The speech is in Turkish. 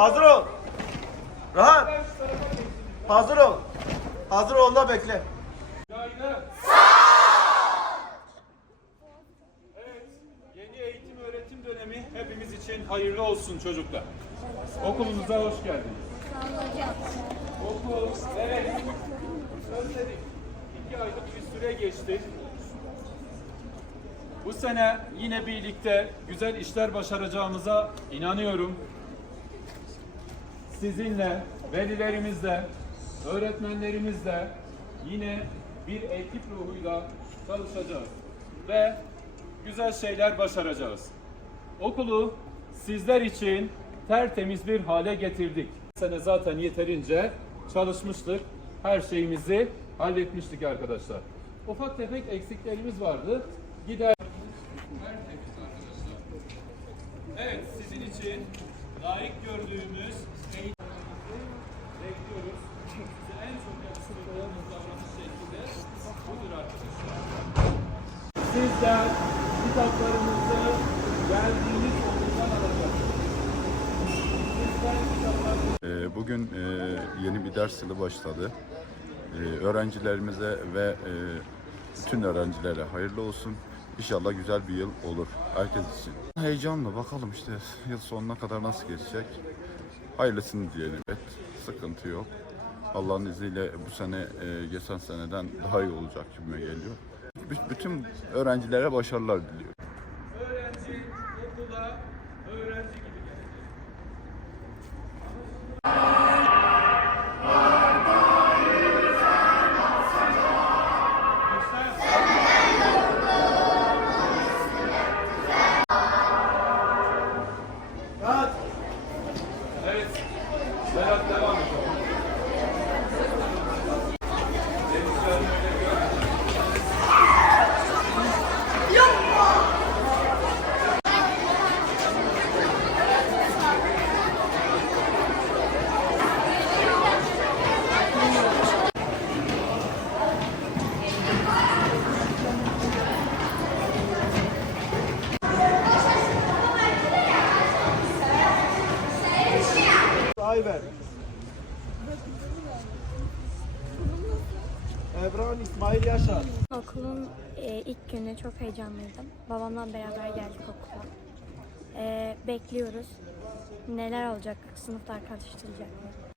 Hazır ol. Rahat. Hazır ol. Hazır ol da bekle. Evet, yeni eğitim öğretim dönemi hepimiz için hayırlı olsun çocuklar. Okulumuza hoş geldiniz. Okul, evet. Özledik. İki aylık bir süre geçti. Bu sene yine birlikte güzel işler başaracağımıza inanıyorum. Sizinle, velilerimizle, öğretmenlerimizle yine bir ekip ruhuyla çalışacağız ve güzel şeyler başaracağız. Okulu sizler için tertemiz bir hale getirdik. Sene zaten yeterince çalışmıştık. Her şeyimizi halletmiştik arkadaşlar. Ufak tefek eksiklerimiz vardı. Gider. Evet, sizin için layık gördüğümüz bekliyoruz. Size en çok yakıştırdığımız davranış şekli budur arkadaşlar. Sizler kitaplarınızı geldiğiniz okuldan alacaksınız. Sizler Ee, Bugün e, yeni bir ders yılı başladı. Ee, Öğrencilerimize ve e, bütün öğrencilere hayırlı olsun. İnşallah güzel bir yıl olur herkes için. Heyecanla bakalım işte yıl sonuna kadar nasıl geçecek. Hayırlısını diyelim. Evet, sıkıntı yok. Allah'ın izniyle bu sene e, geçen seneden daha iyi olacak gibime geliyor. B- Bütün öğrencilere başarılar diliyorum. öğrenci okula öğrenci gibi gelecek. Ayber. Ebran İsmail Yaşar. Okulun e, ilk günü çok heyecanlıydım. Babamla beraber geldik okula. E, bekliyoruz. Neler olacak? Sınıflar karıştıracak mı?